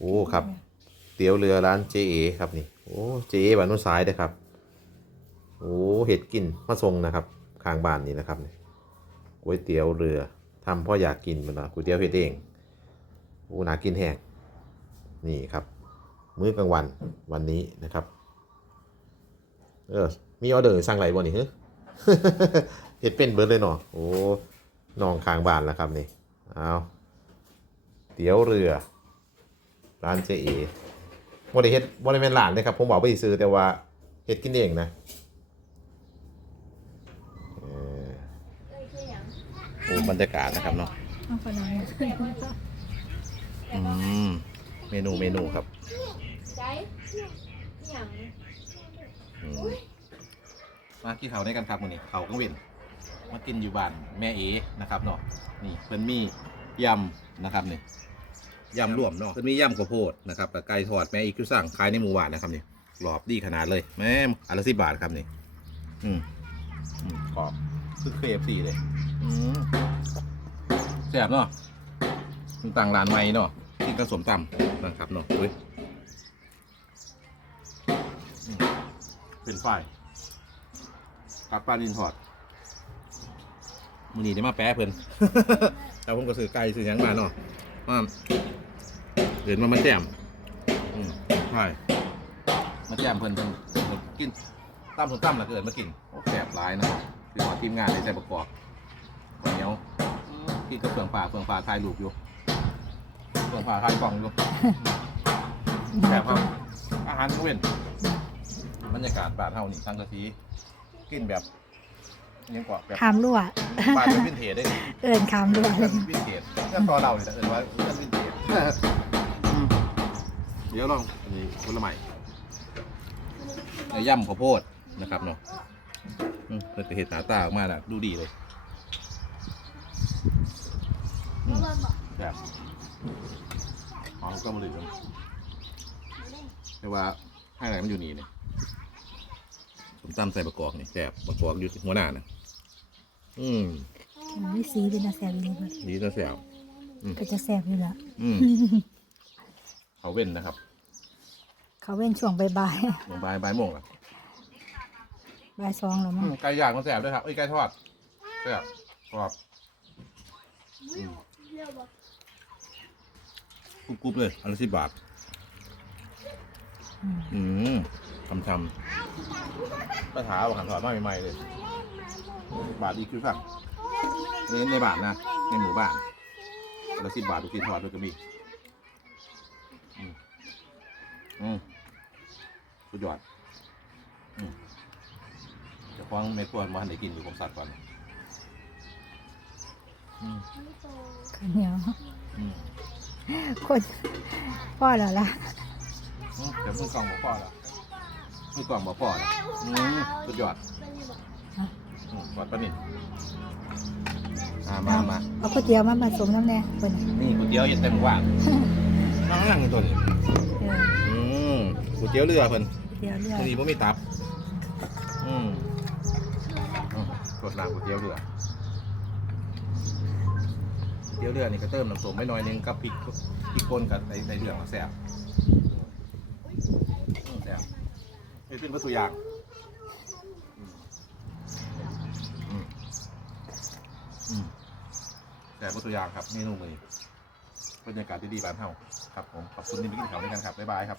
โอ้ครับ เตี๋ยวเรือร้านเจเอครับนี่โอ้เจเอบ้านโน้นซ้ายเด้อครับโอ้เห็ดกินมาทรงนะครับข้างบ้านนี่นะครับนี่ก๋วยเตี๋ยวเรือทำเพ่ออยากกินมันนะก๋วยเตี๋ยวเห็ดเองโอ้น่ากินแห้งนี่ครับ มื้อกลางวันวันนี้นะครับ เออมีออเดอร์สั่งไรบ่นี่ฮึเห็ดเป็นเบิร์ดเลยเนาะโอ้น้องข้างบ้านแล้วครับนี่เอาเตี๋ยวเรือ ร้านเจเอบริเฮ็ดบริเวณร้านเลยครับ ผมบอกไปซื้อแต่ว่าเฮ็ดกินเองนะเออโอ้บรรยากาศนะครับเนาะเอาขนมอืมเมนูเมนูครับได้อย่างอืมมากินข้าวด้วยกันครับมื้อนี้ข้าวกังเวนมากินอยู่บ้านแม่เอนะครับเนาะนี่เพิ่นมียำนะครับนี่ ยำรวมเนาะเพิ่นมียำข้าวโพดนะครับกับไก่ทอดแม่อีกคือสั่งขายในหมู่บ้านนะครับนี่กรอบดีขนาดเลยแม่อันละสิบบาทครับนี่ อืมอืมกรอบคือเคฟซีเลย อืมแซ่บเนาะต่างร้านใหม่เนาะที่กระสมตำนะครับเนาะอุ้ยเป็นไฟกับปลาดินทอดมือนี้ได้มาแปะเพิ่นแต่ผมก็ซื้อไก่ซื้อยังมาเนาะ เดินมามันแจ่มอืมใช่มาแจ่มเพิ่นเพิ่นกินตั้มสมตั้มละเกิดมากินโอ้แสบร้ายนะคือขอทีมงานในใจประกอบข้าวเหนียวกินกับเฟืองป่าเฟืองป่าถ่ายรูปอยู่เฟืองป่าถ่ายกล่องอยู่แสบครับอาหารก็เว้นบรรยากาศบ้านเฮานี่สังกะสีกินแบบ ยังกว่าแบบขามรั่วบ้านแบบวินเทจได้นี่เอินขามรั่วแบบวินเทจเรื่องต่อเราเนี่ยแต่เอินว่าเรื่องวินเทจอืมเดี๋ยวลองอันนี้ผลไม้เนื้อย่ำข้าวโพดนะครับเนาะอืมเพื่อจะเห็ดหน้าตาออกมาน่ะดูดีเลยอืมแบบหอมก็มาเลยแต่ว่าให้อะไรมันอยู่นี่เนี่ย ผมตำใส่ประกอบนี่แซ่บประกอบอยู่ที่หัวหน้านะ อืมวิสีเป็นอาแซบเลยเบิดดีนะแซ่บก็จะแซ่บอยู่ละอืมเขาเว้นนะครับเขาเว้นช่วงบ่ายบ่ายบ่ายโมงอะๆบ่ายสองแล้วมั้งไก่ย่างมันแซ่บด้วยครับเอ้ยไก่ทอดแซ่บกรอบกรุบๆเลยอันละสิบบาท อืมอืมทำทำปัญหาว่าขันทอดมาใหม่ๆเลย บาทอีกคือสั่งในในบ้านนะ ในหมู่บ้านอันละสิบบาททุกทีทอดด้วยก็มีอืมอืมสุดยอดอืมเจะคว้าของเม็ดกวนมาให้ได้กินอยู่ผมสัตว์ก่อนอืมข้าวเหนียวอืมคนพ่อแล้วล่ะอืมเดี๋ยวมือกล่องบอกพ่อแล้วมือกล่องบอกพ่อแล้วอืมสุดยอด อืมกอดปะนี่มามามาเอาก๋วยเตี๋ยวมาผสมน้ำแน่เพิ่นน่ะนี่ก๋วยเตี๋ยวเย็นเต็มหมู่บ้านนั่งนั่งอยู่ตัวนี้เอออืมก๋วยเตี๋ยวเรือเพิ่นก๋วยเตี๋ยวเรือพอดีบ่มีตับ อืมอืมกดล้างก๋วยเตี๋ยวเรือก๋วยเตี๋ยวเรือนี่ก็เติมน้ำส้มไม่น้อยนึงกับพริกพริกป่นกับในในเรื่องแซ่บอืมแซ่บนี่เป็นวัตถุอย่างอืมอืม อืมแต่บวัวอย่างครับเมนูมือบรรยากาศดีๆบ้านเฮาครับผมขอบคุณที่มากินข้าวด้วยกันครับบ๊ายบายครับ